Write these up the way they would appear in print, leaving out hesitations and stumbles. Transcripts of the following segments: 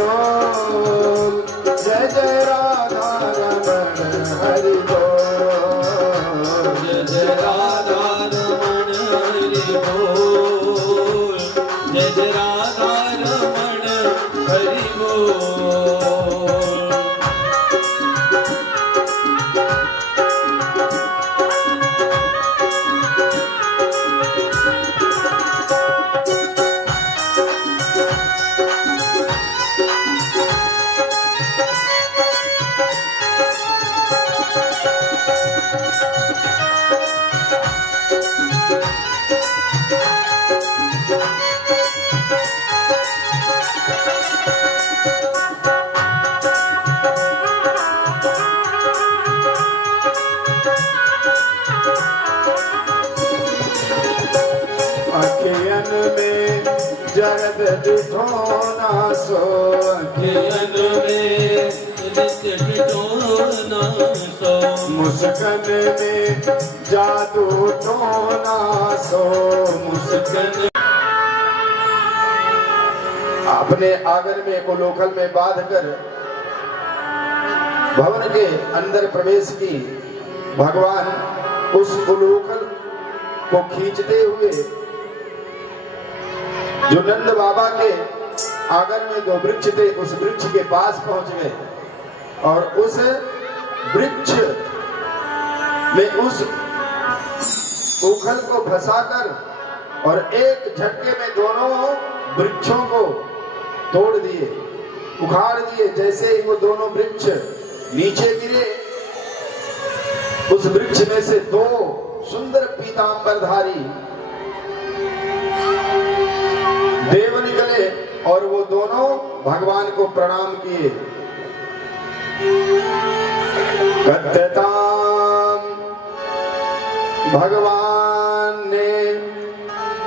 बोल, जय जय राधा रमण हरि बोल, जय जय राधा रमण हरि बोल, जय जय राधा रमण हरि बोल। अखियन में जरद दिठोना सो, अखियन में नित्य बिटोना सो, मुस्कन में जादू टोना सो, मुस्कन अपने आंगन में उलोखल में बांध कर भवन के अंदर प्रवेश की भगवान उस उलोखल को खींचते हुए जो नंद बाबा के आंगन में दो वृक्ष थे उस वृक्ष के पास पहुंच गए और उस वृक्ष में उस उखल को फंसाकर और एक झटके में दोनों वृक्षों को तोड़ दिए, उखाड़ दिए। जैसे ही वो दोनों वृक्ष नीचे गिरे, उस वृक्ष में से दो सुंदर पीतांबरधारी देव निकले और वो दोनों भगवान को प्रणाम किए। कथ्यताम भगवान ने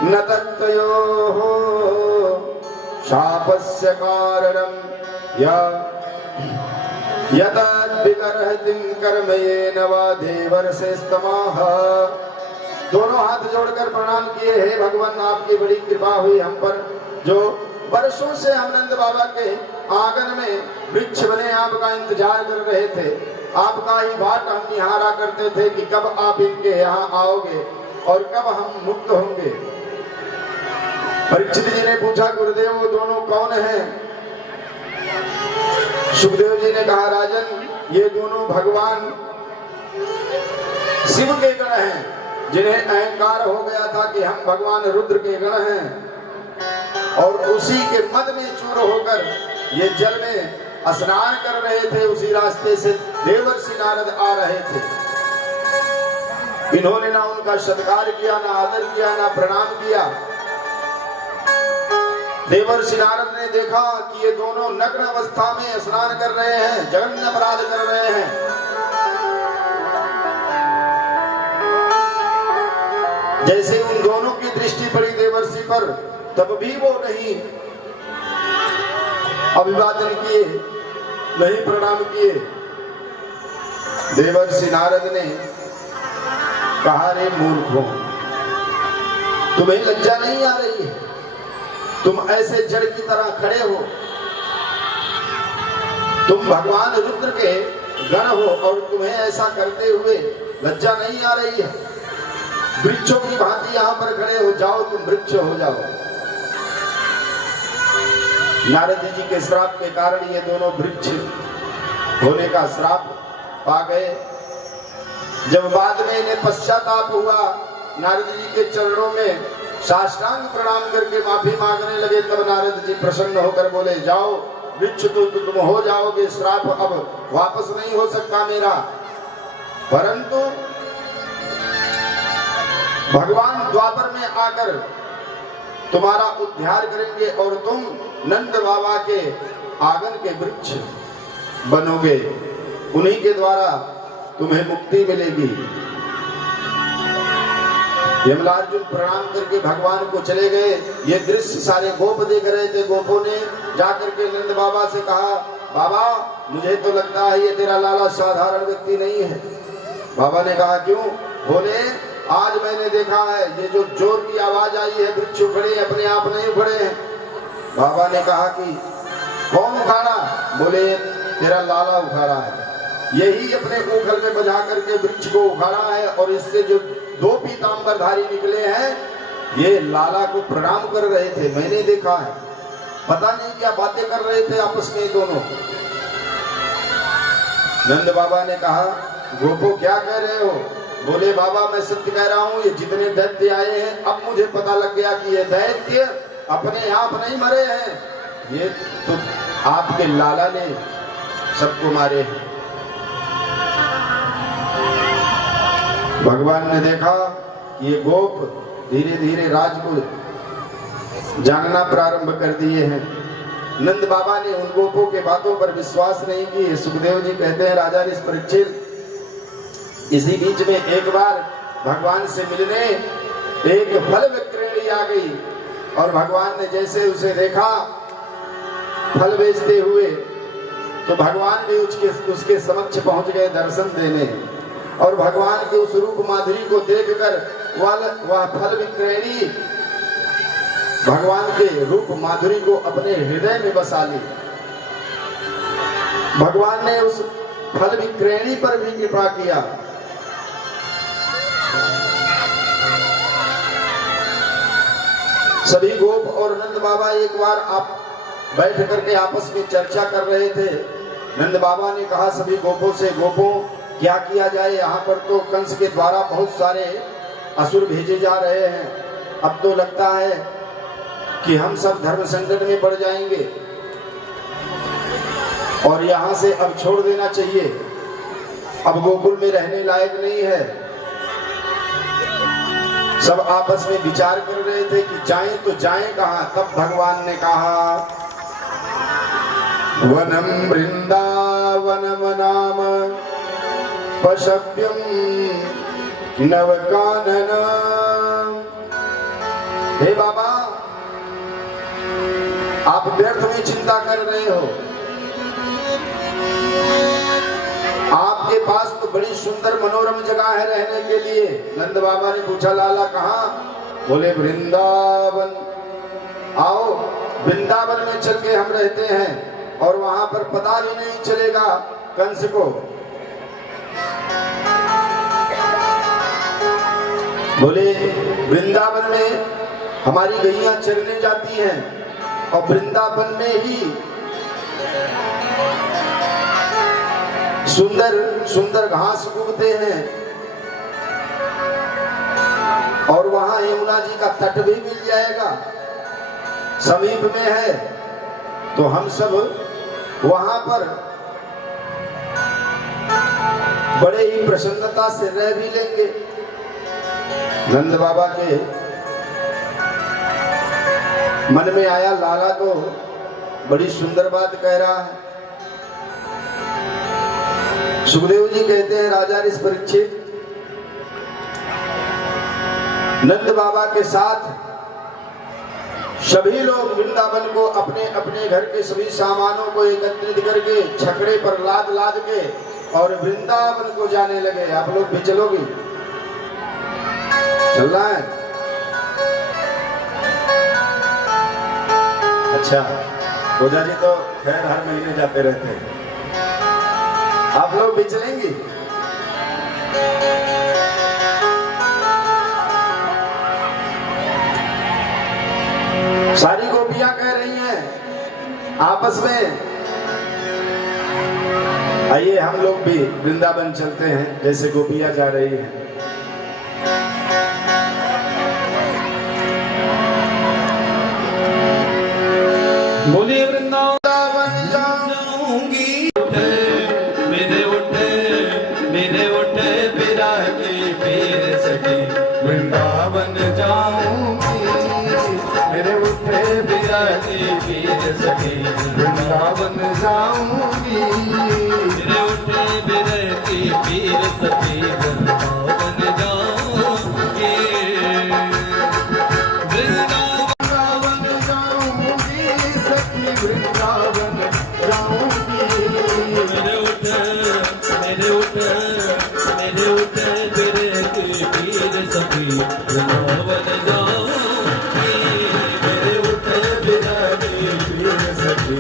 नतत्तयोः शापस्य कारणम यतद्विकर्हतिं कर्म येन वा देवर्षेस्तमाह। दोनों हाथ जोड़कर प्रणाम किए, हे भगवान आपकी बड़ी कृपा हुई हम पर, जो वर्षों से हम नंद बाबा के आंगन में वृक्ष बने आपका इंतजार कर रहे थे। आपका ही बाट हम निहारा करते थे कि कब आप इनके यहाँ आओगे और कब हम मुक्त होंगे। परीक्षित जी ने पूछा, गुरुदेव वो दोनों कौन हैं? सुखदेव जी ने कहा, राजन ये दोनों भगवान शिव के गण हैं, जिन्हें अहंकार हो गया था कि हम भगवान रुद्र के गण हैं, और उसी के मद में चूर होकर ये जल में स्नान कर रहे थे। उसी रास्ते से देवर्षि नारद आ रहे थे। इन्होंने ना उनका सत्कार किया, ना आदर किया, ना प्रणाम किया। देवर्षि नारद ने देखा कि ये दोनों नग्न अवस्था में स्नान कर रहे हैं, जघन्य अपराध कर रहे हैं। जैसे उन दोनों की दृष्टि पड़ी देवर्षि पर, तब भी वो नहीं अभिवादन किए, नहीं प्रणाम किए। देवर्षि नारद ने कहा, रे मूर्खों, तुम्हें लज्जा नहीं आ रही है? तुम ऐसे जड़ की तरह खड़े हो, तुम भगवान रुद्र के गण हो और तुम्हें ऐसा करते हुए लज्जा नहीं आ रही है? वृक्षों की भांति यहाँ पर खड़े हो जाओ, तुम वृक्ष हो जाओ। नारद जी के श्राप के कारण ये दोनों वृक्ष होने का श्राप पा गए। जब बाद में इन्हें पश्चाताप हुआ, नारद जी के चरणों में साष्टांग प्रणाम करके माफी मांगने लगे, तब नारद जी प्रसन्न होकर बोले, जाओ वृक्ष तो तुम हो जाओगे, श्राप अब वापस नहीं हो सकता मेरा। परंतु भगवान द्वापर में आकर तुम्हारा उद्धार करेंगे और तुम नंद बाबा के आंगन के वृक्ष बनोगे, उन्हीं के द्वारा तुम्हें मुक्ति मिलेगी। यमलार्जुन प्रणाम करके भगवान को चले गए। ये दृश्य सारे गोप देख रहे थे। गोपों ने जाकर के नंद बाबा से कहा, बाबा मुझे तो लगता है ये तेरा लाला साधारण व्यक्ति नहीं है। बाबा ने कहा, क्यों? बोले, आज मैंने देखा है ये जो जोर की आवाज आई है, वृक्ष उखड़े अपने आप नहीं उखड़े हैं। बाबा ने कहा कि कौन उखाड़ा? बोले तेरा लाला उखाड़ा है। यही अपने उखल में बजा करके वृक्ष को उखाड़ा है और इससे जो 2 पीतांबरधारी निकले हैं ये लाला को प्रणाम कर रहे थे। मैंने देखा है, पता नहीं क्या बातें कर रहे थे आपस में दोनों। नंद बाबा ने कहा गोपो क्या कह रहे हो? बोले बाबा मैं सत्य कह रहा हूँ, ये जितने दैत्य आए हैं अब मुझे पता लग गया कि ये दैत्य अपने आप नहीं मरे हैं, ये तो आपके लाला ने सबको मारे हैं। भगवान ने देखा ये गोप धीरे धीरे राज को जानना प्रारंभ कर दिए हैं। नंद बाबा ने उन गोपों के बातों पर विश्वास नहीं किए। सुखदेव जी कहते हैं राजा ऋषि परीक्षित, इसी बीच में एक बार भगवान से मिलने एक फल विक्रेणी आ गई और भगवान ने जैसे उसे देखा फल बेचते हुए तो भगवान भी उसके समक्ष पहुंच गए दर्शन देने और भगवान के उस रूप माधुरी को देखकर वह फल विक्रेणी भगवान के रूप माधुरी को अपने हृदय में बसा ली। भगवान ने उस फल विक्रेणी पर भी कृपा किया। सभी गोप और नंद बाबा एक बार आप बैठ करके आपस में चर्चा कर रहे थे। नंद बाबा ने कहा सभी गोपों से, गोपों क्या किया जाए, यहाँ पर तो कंस के द्वारा बहुत सारे असुर भेजे जा रहे हैं, अब तो लगता है कि हम सब धर्म संकट में पड़ जाएंगे और यहाँ से अब छोड़ देना चाहिए, अब गोकुल में रहने लायक नहीं है। सब आपस में विचार कर रहे थे कि जाएं तो जाएं कहाँ। तब भगवान ने कहा वनम वृंदावनम नाम पशव्यम नवकानन। हे बाबा आप व्यर्थ में चिंता कर रहे हो, आपके पास तो बड़ी सुंदर मनोरम जगह है रहने के लिए। नंद बाबा ने पूछा लाला कहाँ? बोले वृंदावन। आओ वृंदावन में चल के हम रहते हैं और वहां पर पता भी नहीं चलेगा कंस को। बोले वृंदावन में हमारी गैया चरने जाती हैं और वृंदावन में ही सुंदर सुंदर घास उगते हैं और वहां यमुना जी का तट भी मिल जाएगा, समीप में है, तो हम सब वहां पर बड़े ही प्रसन्नता से रह भी लेंगे। नंद बाबा के मन में आया लाला तो बड़ी सुंदर बात कह रहा है। सुखदेव जी कहते हैं राजा ऋषि परीक्षित, नंद बाबा के साथ सभी लोग वृंदावन को अपने अपने घर के सभी सामानों को एकत्रित करके छकड़े पर लाद लाद के और वृंदावन को जाने लगे। आप लोग भी चलोगे? चलना है? अच्छा, ओझा जी तो खैर हर महीने जाते रहते हैं, आप लोग भी चलेंगे? सारी गोपियां कह रही हैं आपस में, आइए हम लोग भी वृंदावन चलते हैं जैसे गोपियां जा रही हैं। बोले वृंदावन जाऊंगी, मेरे उठे बिरागी पीर सखी, वृंदावन जाऊंगी, मेरे उठे बिरागी पीर सखी, वृंदावन जाऊंगी, मेरे उठे बिरागी पीर सखी, वृंदावन जाऊंगी, वृंदावन जाऊंगी सखी, वृंदावन जाऊंगी, मेरे उठे बिरागी पीर सखी, वृंदावन जाऊंगी, मेरे उठे बिरागी पीर सखी,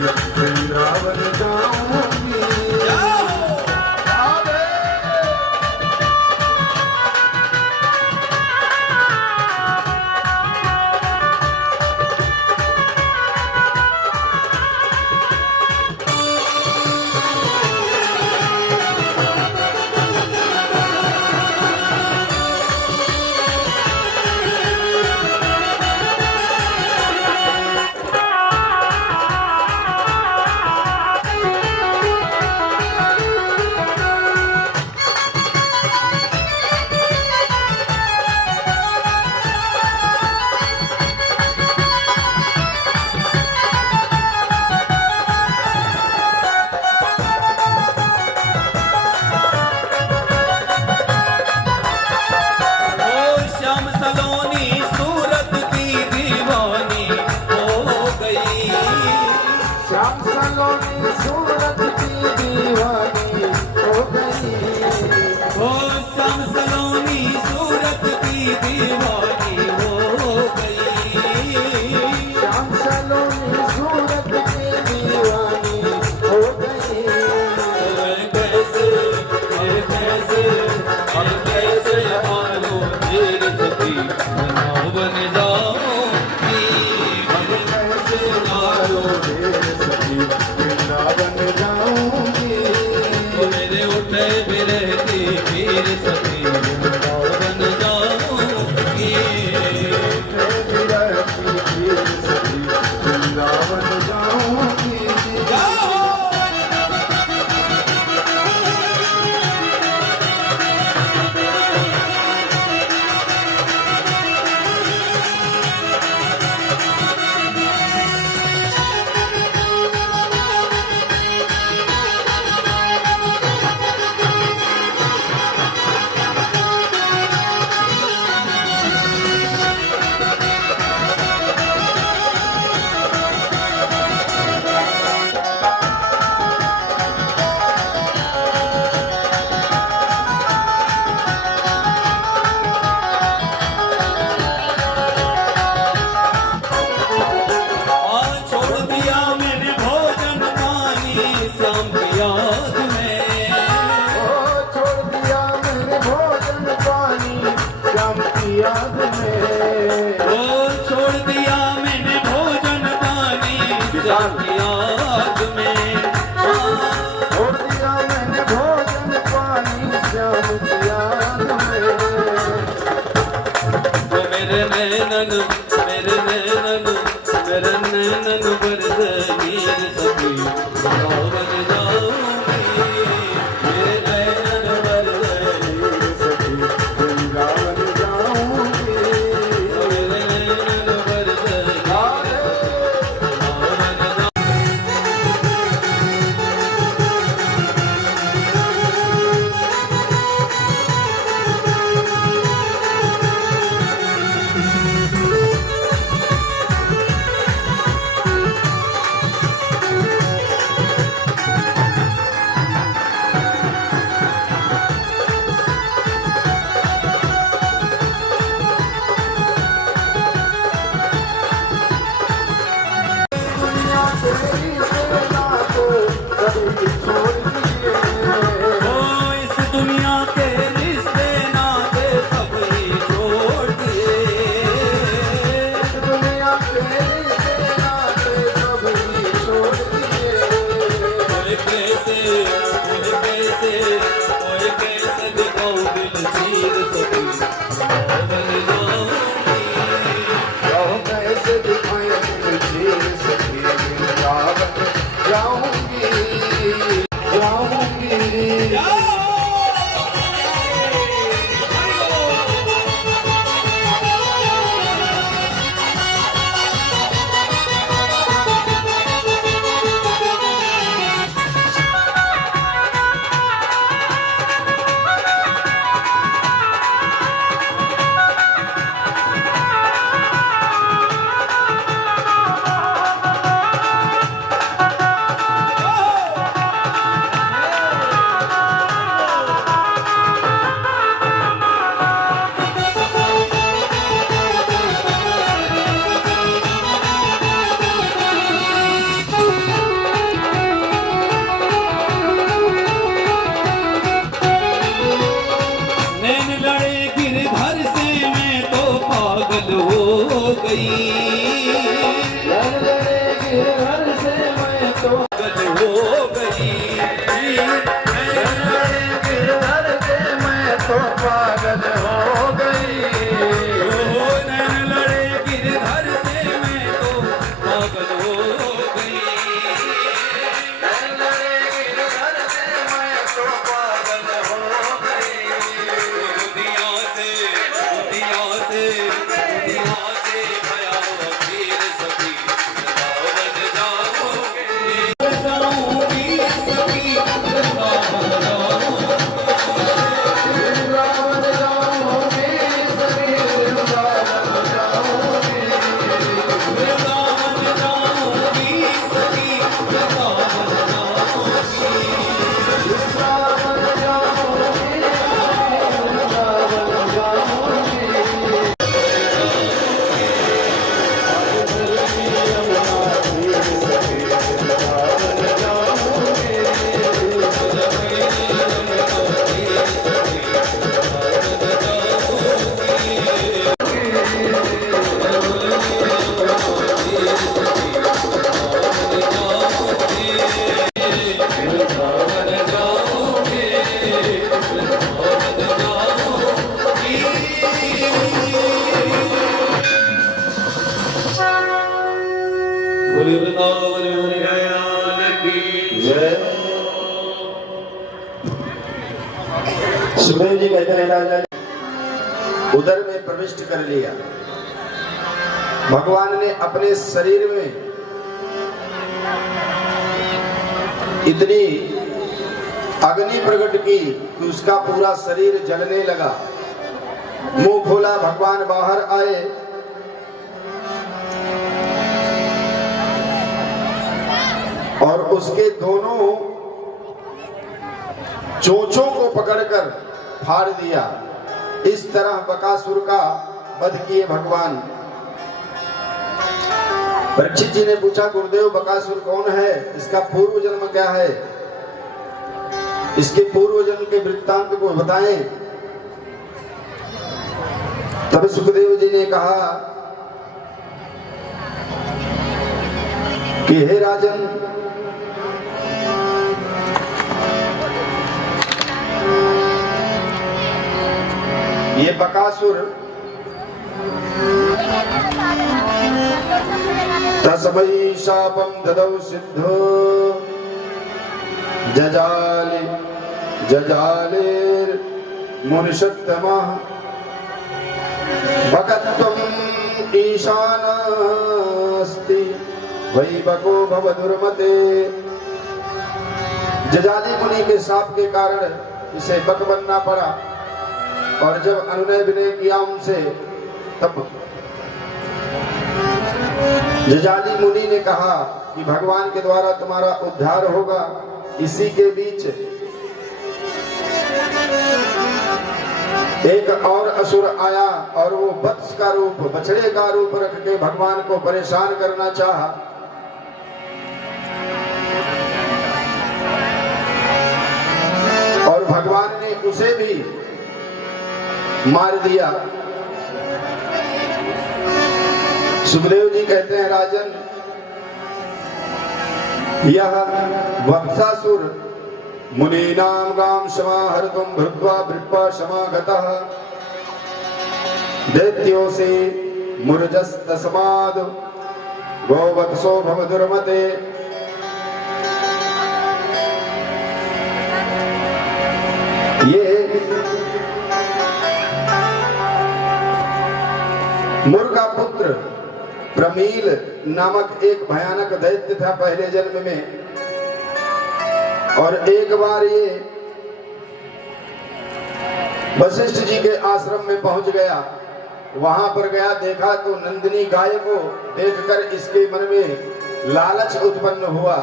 नैनन मेरे नैनन मेरे नैनन बरस नीर सखी वृंदावन जाऊंगी मेरे नैनन बरस नीर सखी वृंदावन जाऊंगी मेरे नैनन बरस इस दुनिया के रिश्ते नाते सब ही छोड़ दिए इस दुनिया के रिश्ते नाते सब ही छोड़ दिए। ओए कैसे दिखाऊं दिल चीर सकी वृंदावन जाऊंगी जाऊं कैसे दिखाएं दिल चीर सखी वृंदावन जाऊंगी जाऊंगी। नैन लड़े गिरधर से मैं तो पागल हो गई गिरधर से मैं तो पागल हो गई गिरधर से मैं तो पागल हो गई। नैन लड़े गिरधर से मैं तो पागल हो गई गिरधर से मैं तो पागल हो गई। दुनिया से भया वकील सखी वृंदावन जाऊंगी सखी वृंदावन वृंदावन जाऊंगी सखी वृंदावन जाऊंगी। वृंदावन जाऊंगी सखी वृंदावन जाऊंगी वृंदावन जाऊंगी वृंदावन जाऊंगी। बोले वृंदावन लाल की जय। सुखदेव जी कहते हैं राजा ने उदर में प्रविष्ट कर लिया। भगवान ने अपने शरीर में इतनी अग्नि प्रकट की कि उसका पूरा शरीर जलने लगा। मुंह खोला, भगवान बाहर आए। और उसके दोनों चोंचों को पकड़कर फाड़ दिया। इस तरह बकासुर का वध किए भगवान। परीक्षित जी ने पूछा, गुरुदेव बकासुर कौन है, इसका पूर्व जन्म क्या है, इसके पूर्व जन्म के वृत्तांत को बताएं। तब सुखदेव जी ने कहा कि हे राजन, ये बकासुर तस्मै शापं ददौ सिद्धो जजाले जजालेर्मुनिषत्तमः भकत्वम् ईशानास्ति वैबको भवदुर्मते। जजाली मुनि के शाप के कारण इसे बक बनना पड़ा और जब अनुनय विनय किया उनसे तब जजाली मुनि ने कहा कि भगवान के द्वारा तुम्हारा उद्धार होगा। इसी के बीच एक और असुर आया और वो वत्स का रूप, बछड़े का रूप रख के भगवान को परेशान करना चाहा। और भगवान ने उसे भी मार दिया। सुखदेव जी कहते हैं राजन, यह वत्सासुर मुनीनाम गाम समाहर्तुम भृत्वा भृत्वा समागतः दैत्यो से मुरजस्तस्माद् गोवत्सो भवदुर्मते। ये मुर का पुत्र प्रमील नामक एक भयानक दैत्य था पहले जन्म में। और एक बार ये वशिष्ठ जी के आश्रम में पहुंच गया। वहां पर गया, देखा तो नंदिनी गाय को देखकर इसके मन में लालच उत्पन्न हुआ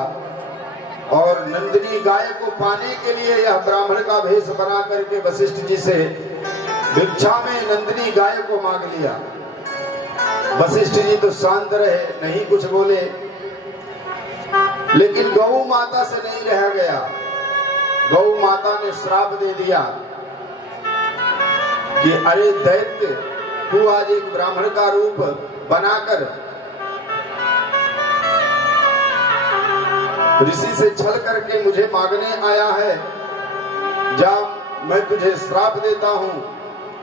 और नंदिनी गाय को पाने के लिए यह ब्राह्मण का भेष बना करके वशिष्ठ जी से भिक्षा में नंदिनी गाय को मांग लिया। वशिष्ठ जी तो शांत रहे, नहीं कुछ बोले, लेकिन गौ माता से नहीं रह गया। गौ माता ने श्राप दे दिया कि अरे दैत्य, तू आज एक ब्राह्मण का रूप बनाकर ऋषि से छल करके मुझे मांगने आया है। जा, मैं तुझे श्राप देता हूं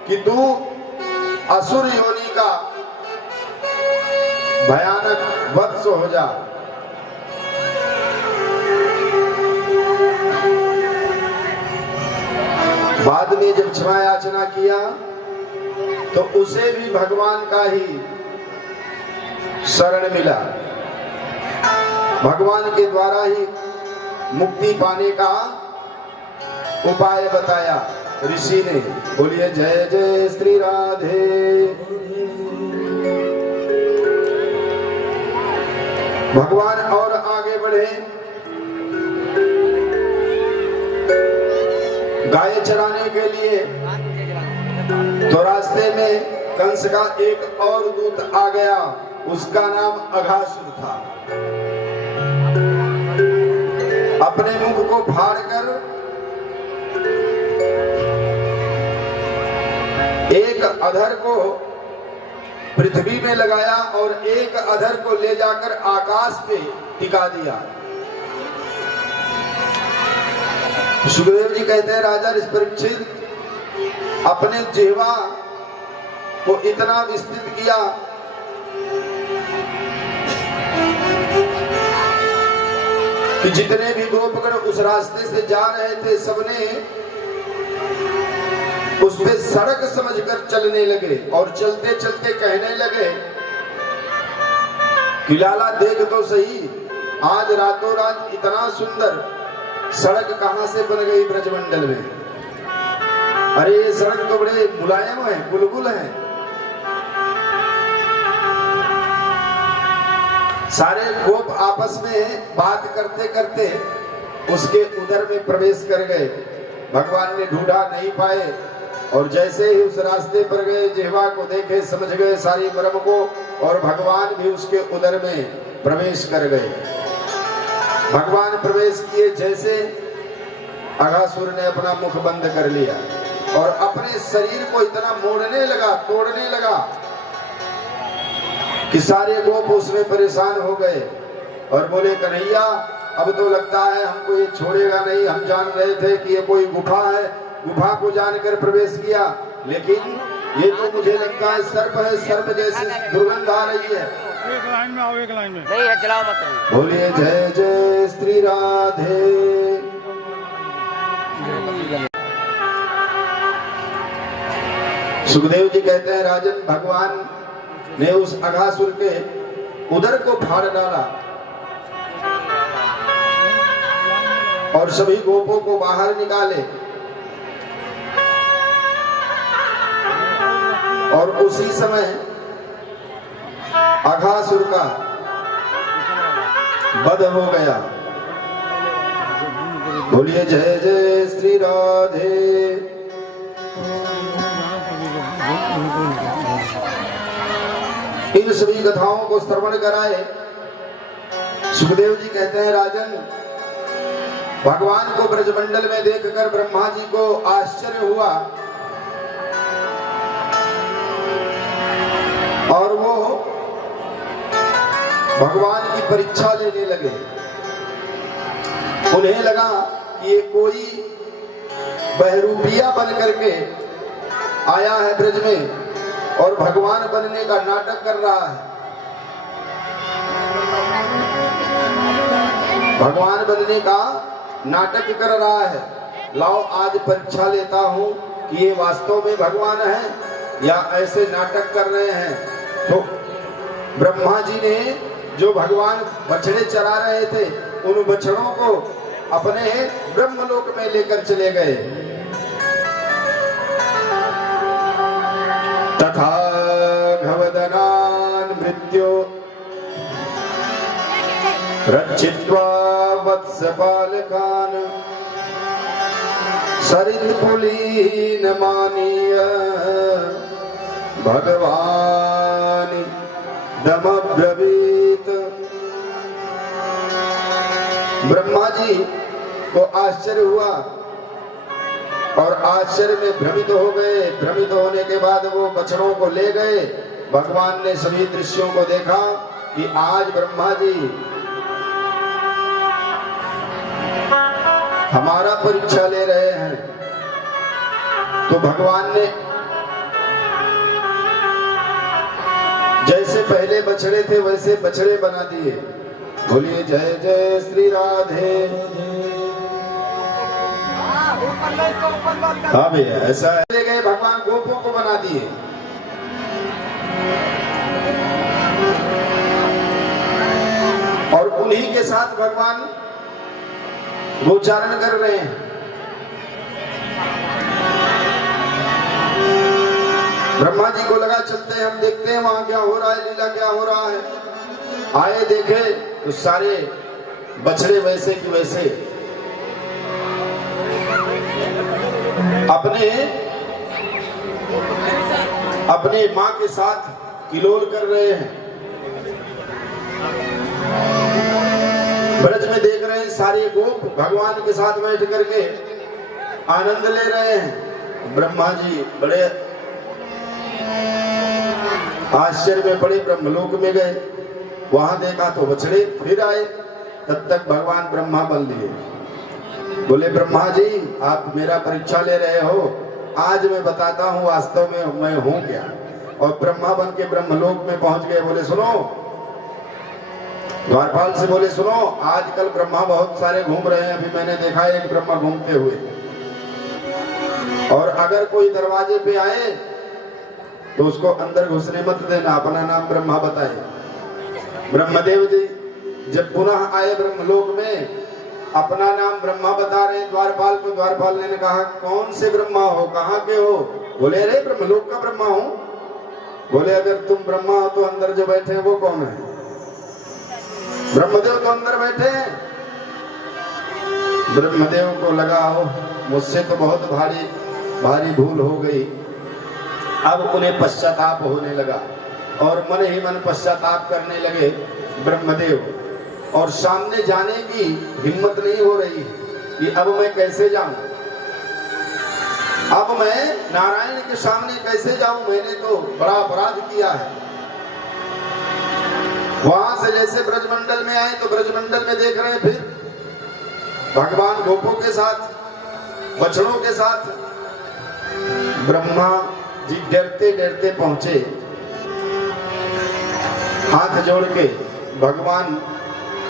कि तू असुर योनि का भयानक वत्स हो जा। बाद में जब क्षमा याचना किया तो उसे भी भगवान का ही शरण मिला। भगवान के द्वारा ही मुक्ति पाने का उपाय बताया ऋषि ने। बोलिए जय जय श्री राधे। भगवान और आगे बढ़े, गाय चराने के लिए, तो रास्ते में कंस का एक और दूत आ गया। उसका नाम अघासुर था। अपने मुख को फाड़कर एक अधर को पृथ्वी में लगाया और एक अधर को ले जाकर आकाश पे टिका दिया। सुखदेव जी कहते हैं राजा परीक्षित, अपने जिह्वा को इतना विस्तृत किया कि जितने भी गोपगण उस रास्ते से जा रहे थे सबने उस पे सड़क समझकर चलने लगे और चलते चलते कहने लगे कि लाला देख तो सही, आज रातों रात इतना सुंदर सड़क कहां से बन गई ब्रजमंडल में। अरे ये सड़क तो बड़े मुलायम है, बुलबुल है। सारे गोप आपस में बात करते करते उसके उदर में प्रवेश कर गए। भगवान ने ढूंढा, नहीं पाए और जैसे ही उस रास्ते पर गए, जिह्वा को देखे, समझ गए सारी मर्म को, और भगवान भी उसके उदर में प्रवेश कर गए। भगवान प्रवेश किए, जैसे अघासुर ने अपना मुख बंद कर लिया और अपने शरीर को इतना मोड़ने लगा, तोड़ने लगा कि सारे गोप उसमें परेशान हो गए और बोले कन्हैया, अब तो लगता है हमको ये छोड़ेगा नहीं। हम जान रहे थे कि ये कोई गुफा है, गुफा को जानकर प्रवेश किया, लेकिन ये तो मुझे लगता है सर्प है, सर्प जैसी दुर्गंध आ रही है। एक लाइन में आओ, एक लाइन में नहीं है, चलाओ मत नहीं। बोलिए जय जय श्री राधे। सुखदेव जी कहते हैं राजन, भगवान ने उस अघासुर के उदर को फाड़ डाला और सभी गोपों को बाहर निकाले, और उसी समय अघासुर का वध हो गया। बोलिए जय जय श्री राधे। इन सभी कथाओं को श्रवण कराए सुखदेव जी कहते हैं राजन, भगवान को ब्रजमंडल में देखकर ब्रह्मा जी को आश्चर्य हुआ और वो भगवान की परीक्षा लेने लगे। उन्हें लगा कि ये कोई बहरूपिया बन करके आया है ब्रज में और भगवान बनने का नाटक कर रहा है, भगवान बनने का नाटक कर रहा है। लाओ आज परीक्षा लेता हूं कि ये वास्तव में भगवान है या ऐसे नाटक कर रहे हैं। तो ब्रह्मा जी ने जो भगवान बछड़े चरा रहे थे उन बछड़ों को अपने ब्रह्मलोक में लेकर चले गए। तथा घवदनान मृत्यो रचित्वा वत्सपालकान सरित्पुलीन मानीय भगवान दमब्रवीत। ब्रह्मा जी को आश्चर्य हुआ और आश्चर्य में भ्रमित हो गए। भ्रमित होने के बाद वो बछड़ों को ले गए। भगवान ने सभी दृश्यों को देखा कि आज ब्रह्मा जी हमारा परीक्षा ले रहे हैं। तो भगवान ने जैसे पहले बछड़े थे वैसे बछड़े बना दिए। बोलिए जय जय श्री राधे। हाँ भैया ऐसा ले गए, भगवान गोपों को बना दिए। और उन्हीं के साथ भगवान गोचारण कर रहे हैं। ब्रह्मा जी को लगा चलते हैं, हम देखते हैं वहां क्या हो रहा है, लीला क्या हो रहा है। आए देखे तो सारे बछड़े वैसे की वैसे अपने मां के साथ किलोल कर रहे हैं। ब्रज में देख रहे हैं सारे गोप भगवान के साथ बैठ करके आनंद ले रहे हैं। ब्रह्मा जी बड़े आश्चर्य में पड़े, ब्रह्मलोक में गए। वहां देखा तो बछड़े फिर आए। तब तक भगवान ब्रह्मा बन लिए। बोले ब्रह्मा जी आप मेरा परीक्षा ले रहे हो, आज मैं बताता हूँ वास्तव में मैं हूँ क्या। और ब्रह्मा बन के ब्रह्मलोक में पहुंच गए। बोले सुनो, द्वारपाल से बोले सुनो, आजकल ब्रह्मा बहुत सारे घूम रहे हैं। अभी मैंने देखा है एक ब्रह्मा घूमते हुए। और अगर कोई दरवाजे पे आए तो उसको अंदर घुसने मत देना, अपना नाम ब्रह्मा बताए। ब्रह्मदेव जी जब पुनः आए ब्रह्मलोक में, अपना नाम ब्रह्मा बता रहे हैं द्वारपाल को। द्वारपाल ने कहा कौन से ब्रह्मा हो, कहाँ के हो? बोले अरे ब्रह्मलोक का ब्रह्मा हूं। बोले अगर तुम ब्रह्मा हो तो अंदर जो बैठे हैं वो कौन है? ब्रह्मदेव तो अंदर बैठे हैं। ब्रह्मदेव को लगा हो मुझसे तो बहुत भारी भूल हो गई। अब उन्हें पश्चाताप होने लगा और मन ही मन पश्चाताप करने लगे ब्रह्मदेव। और सामने जाने की हिम्मत नहीं हो रही कि अब मैं कैसे जाऊं, अब मैं नारायण के सामने कैसे जाऊं, मैंने तो बड़ा अपराध किया है। वहां से जैसे ब्रजमंडल में आए तो ब्रजमंडल में देख रहे हैं फिर भगवान गोपों के साथ, बछड़ों के साथ। ब्रह्मा जी डरते डरते पहुंचे हाथ जोड़ के भगवान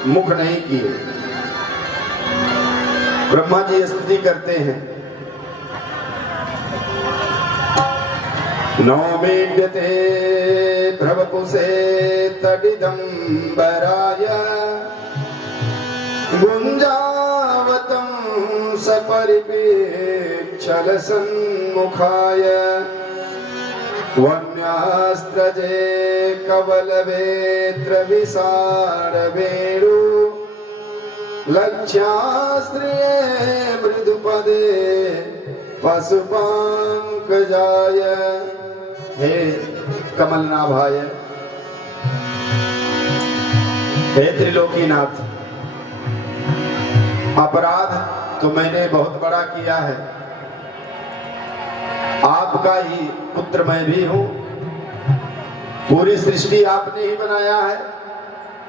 मुख नहीं किए। ब्रह्मा जी स्तुति करते हैं, नौमीड्यते भ्रवपुषे तडिदंबराय गुंजावतं सपरिपेक्षल सन्मुखाय वन्यास्त्रजे कवलवेत्र विसारवेणु लक्ष्यास्त्रिये मृदुपदे पशुपंकजाय। हे कमलनाभाय, हे त्रिलोकीनाथ, अपराध तो मैंने बहुत बड़ा किया है। आपका ही पुत्र मैं भी हूं। पूरी सृष्टि आपने ही बनाया है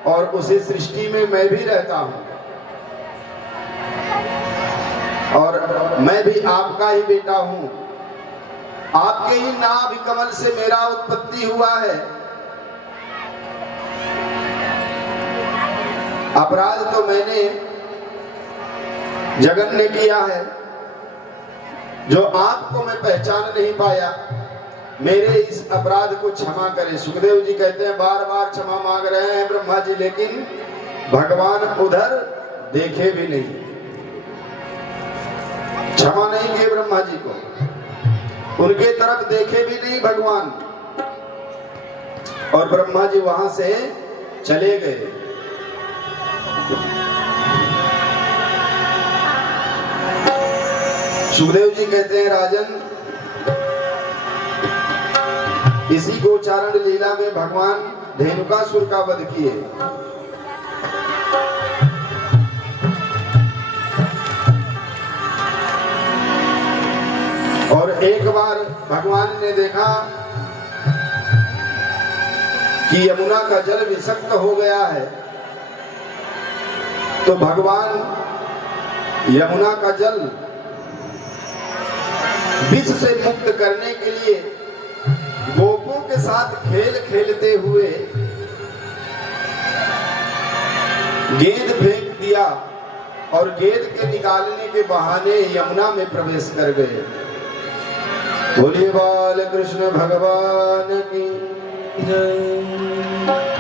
और उसी सृष्टि में मैं भी रहता हूं और मैं भी आपका ही बेटा हूं। आपके ही नाभि कमल से मेरा उत्पत्ति हुआ है। अपराध तो मैंने जगन्य किया है, जो आपको मैं पहचान नहीं पाया। मेरे इस अपराध को क्षमा करें। सुखदेव जी कहते हैं बार बार क्षमा मांग रहे हैं ब्रह्मा जी, लेकिन भगवान उधर देखे भी नहीं, क्षमा नहीं किए ब्रह्मा जी को, उनके तरफ देखे भी नहीं भगवान, और ब्रह्मा जी वहां से चले गए। सुखदेव जी कहते हैं राजन, इसी गोचारण लीला में भगवान धेनुकासुर का वध किए। और एक बार भगवान ने देखा कि यमुना का जल विषक्त हो गया है, तो भगवान यमुना का जल विष से मुक्त करने के लिए गोपों के साथ खेल खेलते हुए गेंद फेंक दिया और गेंद के निकालने के बहाने यमुना में प्रवेश कर गए। बोलिए बाल कृष्ण भगवान की जय।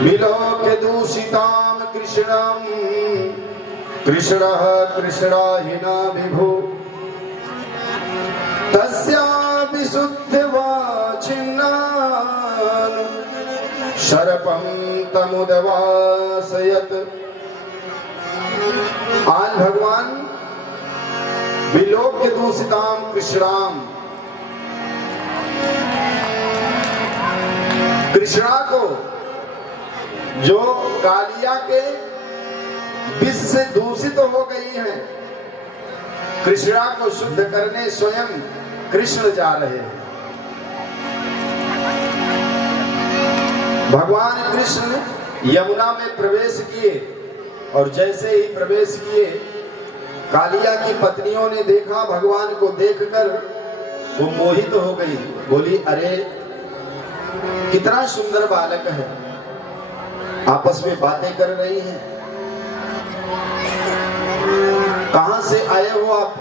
विलोक्य दूषिताम कृष्णम कृष्णः कृष्णाहिना विभु तस्या विशुद्धवाचिन्नान् शरपं तमुदवासयत्। आज भगवान विलोक्य दूषिताम कृष्णाम, कृष्णा को जो कालिया के विष से दूषित हो गई हैं, कृष्णा को शुद्ध करने स्वयं कृष्ण जा रहे हैं। भगवान कृष्ण यमुना में प्रवेश किए और जैसे ही प्रवेश किए, कालिया की पत्नियों ने देखा, भगवान को देखकर वो मोहित हो गई। बोली अरे कितना सुंदर बालक है, आपस में बातें कर रही हैं। कहां से आए हो आप?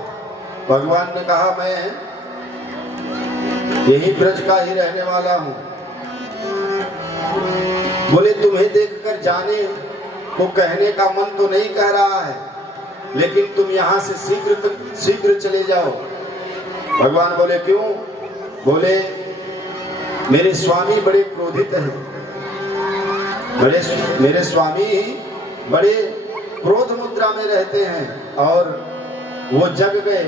भगवान ने कहा मैं यही ब्रज का ही रहने वाला हूं। बोले तुम्हें देखकर जाने को कहने का मन तो नहीं कह रहा है, लेकिन तुम यहां से शीघ्र चले जाओ। भगवान बोले क्यों? बोले मेरे स्वामी बड़े क्रोधित हैं, मेरे स्वामी बड़े क्रोध मुद्रा में रहते हैं और वो जग गए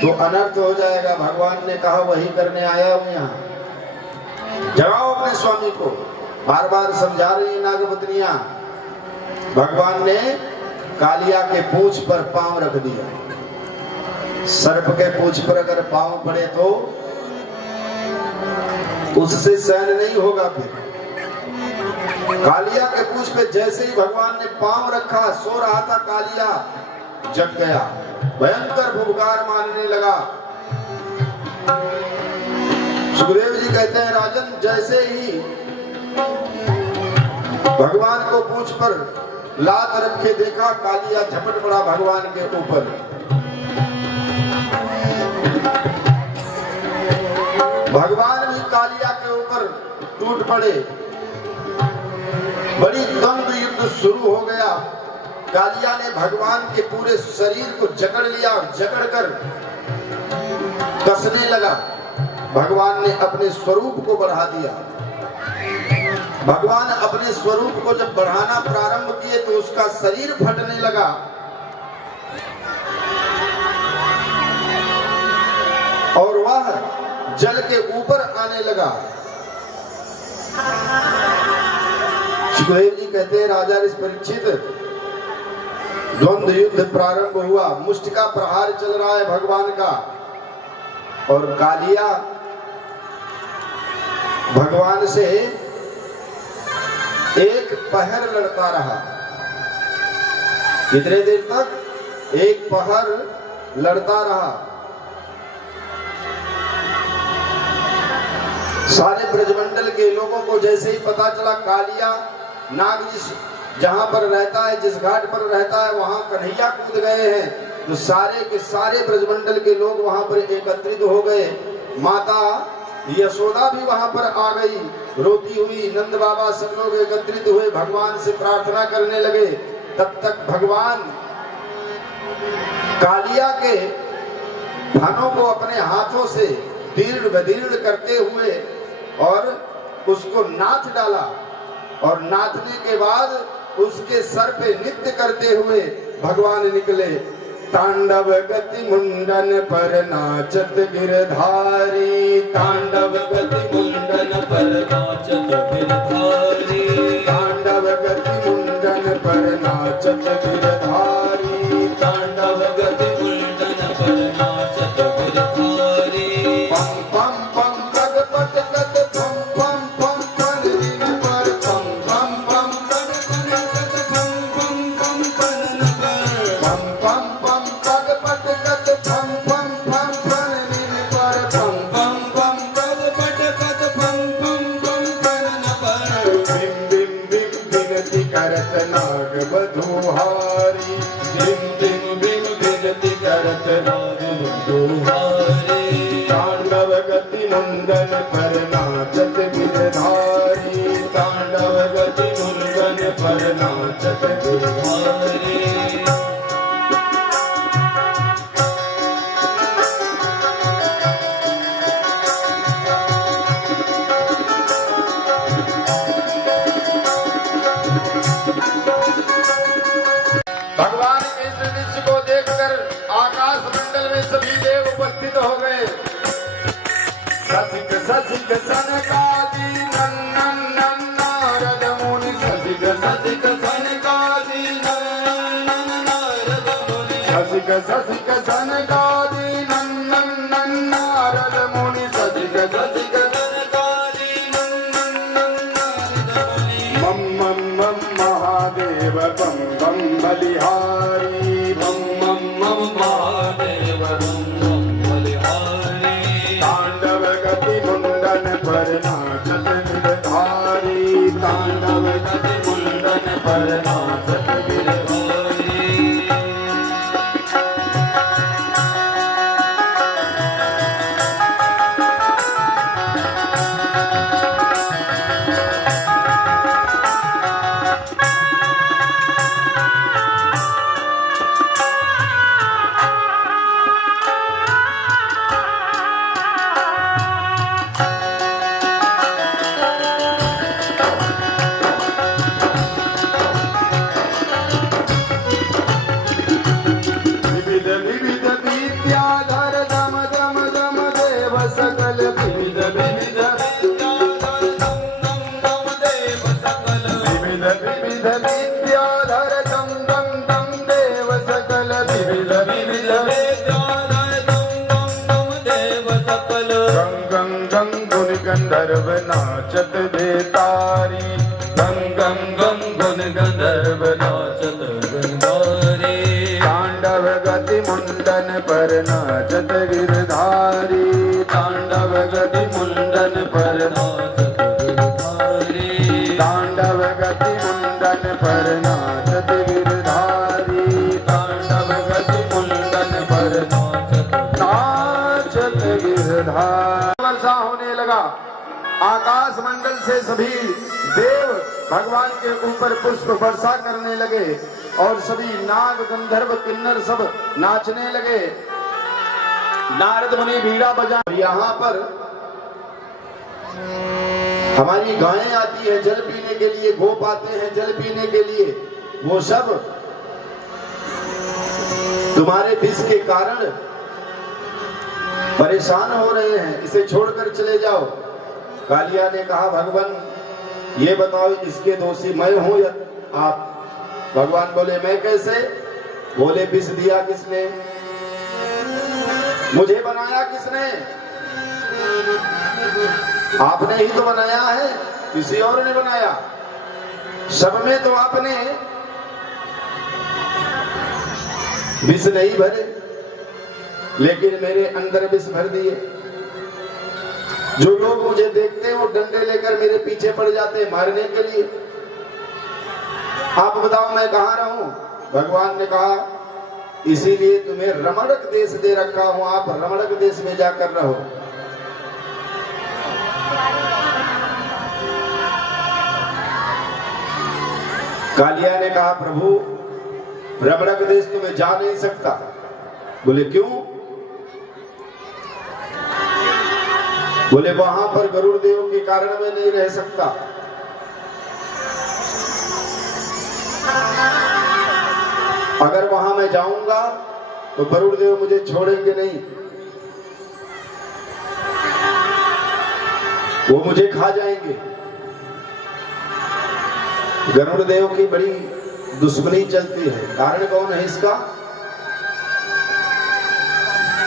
तो अनर्थ हो जाएगा। भगवान ने कहा वही करने आया हूं यहाँ, जगाओ अपने स्वामी को। बार बार समझा रही नागपत्नियां। भगवान ने कालिया के पूंछ पर पांव रख दिया। सर्प के पूंछ पर अगर पांव पड़े तो उससे सहन नहीं होगा। फिर कालिया के पूंछ पे जैसे ही भगवान ने पांव रखा, सो रहा था कालिया, जग गया, भयंकर फुफकार मारने लगा। सुखदेव जी कहते हैं राजन, जैसे ही भगवान को पूंछ पर लात रखे देखा, कालिया झपट पड़ा भगवान के ऊपर। भगवान भी कालिया के ऊपर टूट पड़े। बड़ी द्वंद्व युद्ध शुरू हो गया। कालिया ने भगवान के पूरे शरीर को जकड़ लिया और जकड़कर कसने लगा। भगवान ने अपने स्वरूप को बढ़ा दिया। भगवान अपने स्वरूप को जब बढ़ाना प्रारंभ किए तो उसका शरीर फटने लगा। और वह जल के ऊपर आने लगा। सुखदेव जी कहते हैं, राजा ऋषि परीक्षित, द्वंद्व युद्ध प्रारंभ हुआ। मुष्टि का प्रहार चल रहा है भगवान का, और कालिया भगवान से एक पहर लड़ता रहा। कितने देर तक? एक पहर लड़ता रहा। सारे ब्रजमंडल के लोगों को जैसे ही पता चला कालिया नाग जहां पर रहता है, जिस घाट पर रहता है, वहां कन्हैया कूद गए हैं, तो सारे के सारे ब्रजमंडल के लोग वहां पर एकत्रित हो गए। माता यशोदा भी वहां पर आ गई, रोती हुई। नंद बाबा सब लोग एकत्रित हुए, भगवान से प्रार्थना करने लगे। तब तक भगवान कालिया के फनों को अपने हाथों से दीर्ण बदीर्ण करते हुए और उसको नाथ डाला, और नाथने के बाद उसके सर पे नृत्य करते हुए भगवान निकले। तांडव गति मुंडन पर नाचत गिरधारी, तांडव गति मुंडन पर नाचत गिरधारी, तांडव गति मुंडन पर नाचत गिरधारी, तांडव गति मुंडन पर नाचत गिरधारी। पम पम पम पग पट कट पम पम पम पन दिन पर, पम पम पम पग पट कट पम पम पम पन पर, पम पम पम पग पट कट पम पम पम पन दिन पर, पम पम पम पग पट कट पम पम पम पन पर। बिम बिम बिम बिनती करत नाग बधुहारी, बिम बिम बिम बिनती करत नाग बधुहारी। तांडव गति मुंडन पर नाचत गिरधारी, तांडव गति मुंडन पर नाचत गिरधारी। भगवान के इस दृश्य को देखकर आकाश मंडल में सभी देव उपस्थित हो गए। ससिक ससिक सनकादि नन्नन नारद मुनि, ससिक ससिक सनकादि नन्नन नारद मुनि, ससिक ससिक सनकादि नन्नन नारद मुनि, ससिक ससिक सनकादि नन्नन नारद मुनि। मम मम मम महादेव बम बम बलिहारी, मम मम मम महादेव बम बम बलिहारी। तांडव गति मुंडन पर नाचत गिरधारी, तांडव गति मुंडन पर नाचत गिरधारी। गंधर्व नाचत बेतारी, गंग गंग गंग गुन गंधर्व नाचत बेतारी। तांडव गति मुंडन पर नाचत गिरधारी, तांडव गति मुंडन पर नाचत गिरधारी, तांडव गति मुंडन पर नाचत गिरधारी, तांडव गति मुंडन पर नाचत गिरधारी। वर्षा होने लगा, आकाश मंडल से सभी देव भगवान के ऊपर पुष्प वर्षा करने लगे और सभी नाग गंधर्व किन्नर सब नाचने लगे। नारद मुनि बीड़ा बजा। यहाँ पर हमारी गायें आती है जल पीने के लिए, गोप आते हैं जल पीने के लिए, वो सब तुम्हारे विष के कारण परेशान हो रहे हैं, इसे छोड़कर चले जाओ। कालिया ने कहा भगवान ये बताओ इसके दोषी मैं हूं या आप? भगवान बोले मैं कैसे? बोले विष दिया किसने? मुझे बनाया किसने? आपने ही तो बनाया है, किसी और ने बनाया? सब में तो आपने विष नहीं भरे, लेकिन मेरे अंदर विष भर दिए। जो लोग मुझे देखते हैं वो डंडे लेकर मेरे पीछे पड़ जाते हैं मारने के लिए। आप बताओ मैं कहां रहूं? भगवान ने कहा इसीलिए तुम्हें रमणक देश दे रखा हूं, आप रमणक देश में जाकर रहो। कालिया ने कहा प्रभु रमणक देश तो मैं जा नहीं सकता। बोले क्यों? बोले वहां पर गरुड़ देव के कारण मैं नहीं रह सकता। अगर वहां मैं जाऊंगा तो गरुड़ देव मुझे छोड़ेंगे नहीं, वो मुझे खा जाएंगे। गरुड़ देव की बड़ी दुश्मनी चलती है। कारण कौन है इसका?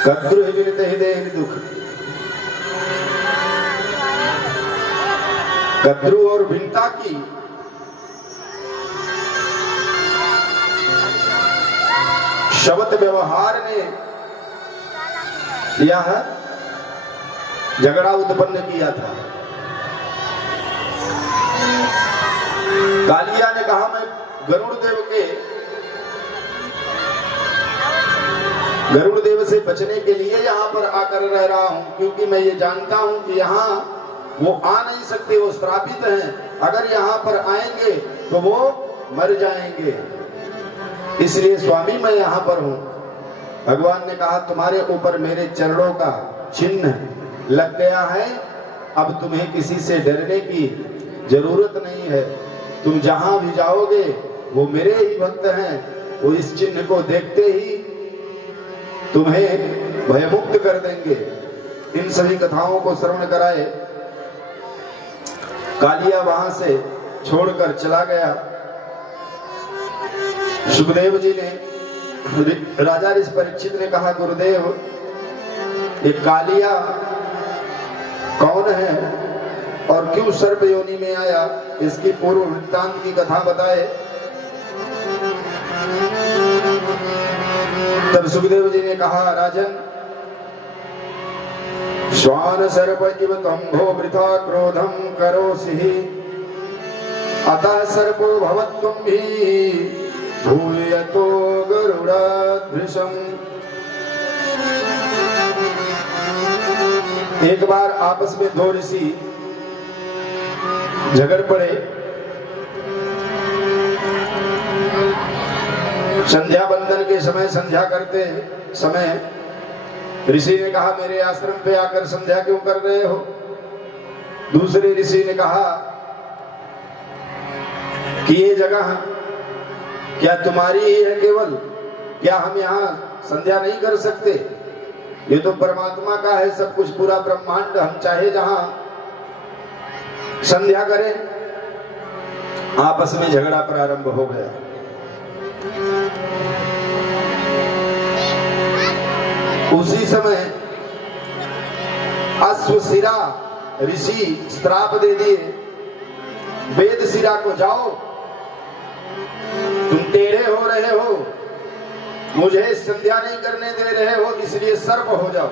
कद्रु विनित हृदय दुख। कद्रु और भिन्नता की शब्द व्यवहार ने यह झगड़ा उत्पन्न किया था। कालिया ने कहा मैं गरुड़ देव से बचने के लिए यहाँ पर आकर रह रहा हूँ, क्योंकि मैं ये जानता हूँ कि यहाँ वो आ नहीं सकते, वो श्रापित हैं। अगर यहाँ पर आएंगे तो वो मर जाएंगे, इसलिए स्वामी मैं यहाँ पर हूँ। भगवान ने कहा तुम्हारे ऊपर मेरे चरणों का चिन्ह लग गया है, अब तुम्हें किसी से डरने की जरूरत नहीं है। तुम जहां भी जाओगे वो मेरे ही भक्त हैं, वो इस चिन्ह को देखते ही तुम्हें भयमुक्त कर देंगे। इन सभी कथाओं को श्रवण कराए कालिया वहां से छोड़कर चला गया। सुखदेव जी ने राजा ऋषि परीक्षित ने कहा गुरुदेव ये कालिया कौन है और क्यों सर्प योनि में आया, इसकी पूर्व वृत्तांत की कथा बताए। तब सुखदेव जी ने कहा राजन श्वान सर्प इव तंभो वृथा क्रोधम करोसि, अतः सर्पो भवत्वं भी भूयतो गरुड़ाधृशम्। एक बार आपस में दो ऋषि झगड़ पड़े। संध्या बंदन के समय संध्या करते समय ऋषि ने कहा मेरे आश्रम पे आकर संध्या क्यों कर रहे हो? दूसरे ऋषि ने कहा कि ये जगह क्या तुम्हारी ही है केवल, क्या हम यहाँ संध्या नहीं कर सकते? ये तो परमात्मा का है सब कुछ, पूरा ब्रह्मांड, हम चाहे जहां संध्या करें। आपस में झगड़ा प्रारंभ हो गया। उसी समय अश्वशिरा ऋषि श्राप दे दिए, वेदशिरा को जाओ तुम टेढ़े हो रहे हो, मुझे संध्या नहीं करने दे रहे हो, इसलिए सर्प हो जाओ।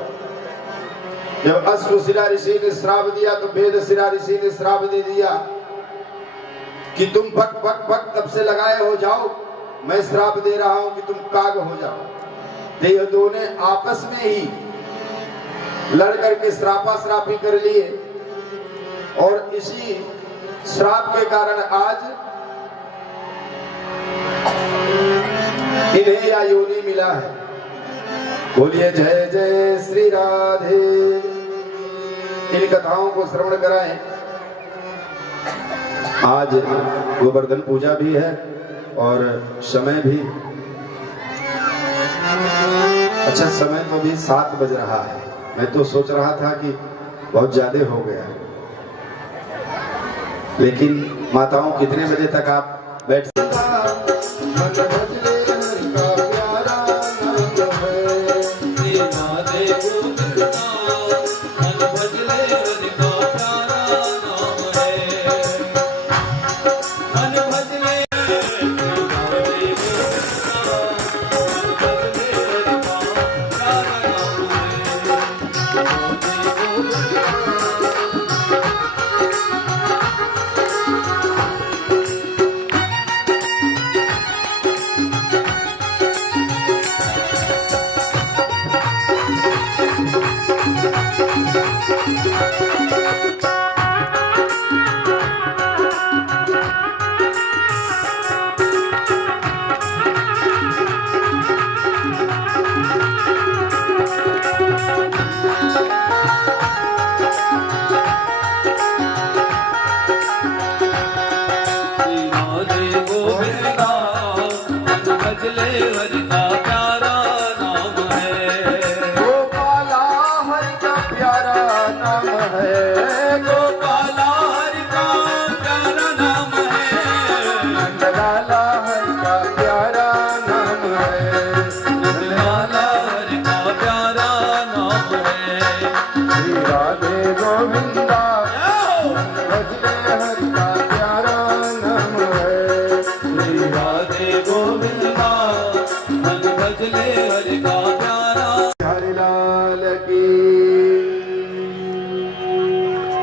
जब अश्वशिरा ऋषि ने श्राप दिया तो वेदशिरा ऋषि ने श्राप दे दिया कि तुम भक भक भक तब से लगाए हो जाओ, मैं श्राप दे रहा हूं कि तुम काग हो जाओ। तो ये दोनों आपस में ही लड़ करके श्रापा श्रापी कर लिए और इसी श्राप के कारण आज इन्हें यह योनि मिला है। बोलिए जय जय श्री राधे। इन कथाओं को श्रवण कराएं। आज गोवर्धन पूजा भी है और समय भी अच्छा, समय तो भी 7 बज रहा है। मैं तो सोच रहा था कि बहुत ज्यादा हो गया, लेकिन माताओं कितने बजे तक आप बैठ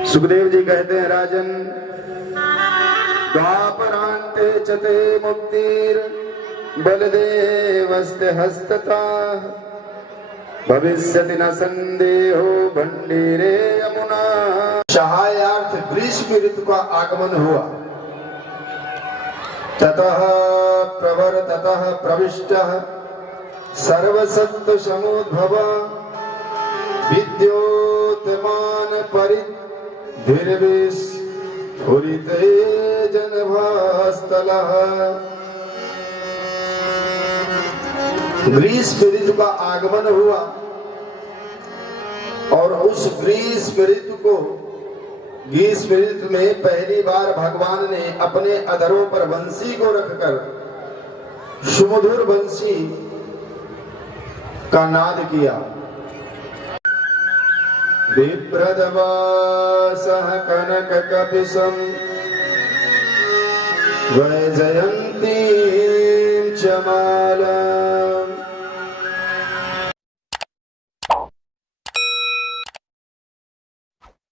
सुखदेव जी कहते हैं, राजन द्वापरांते चते मुक्तिर बलदेवस्ते हस्तता भविष्यति न संदेहो भंडीरे यमुना। सहायार्थ ग्रीष्म ऋतु का आगमन हुआ। ततः प्रवर ततः प्रविष्टः सर्वसत्व समुद्भव विद्योतमान परित धीरविस्फुरिते जनभास्तलः। ग्रीष्म ऋतु का आगमन हुआ और उस ग्रीष्म ऋतु में पहली बार भगवान ने अपने अधरों पर बंसी को रखकर सुमधुर बंसी का नाद किया। विप्रदवासः कनक कपिशं वैजयन्तीं च माला